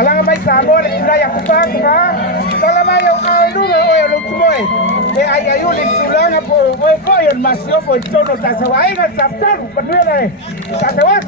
Malang may samo na kinaya ko pa ha. Kala may yung ano yung lutumoy. Ay ayun sulang po. Oy ko yon masyo po tono ta sawai na saptar. Padwe na. Tatawat.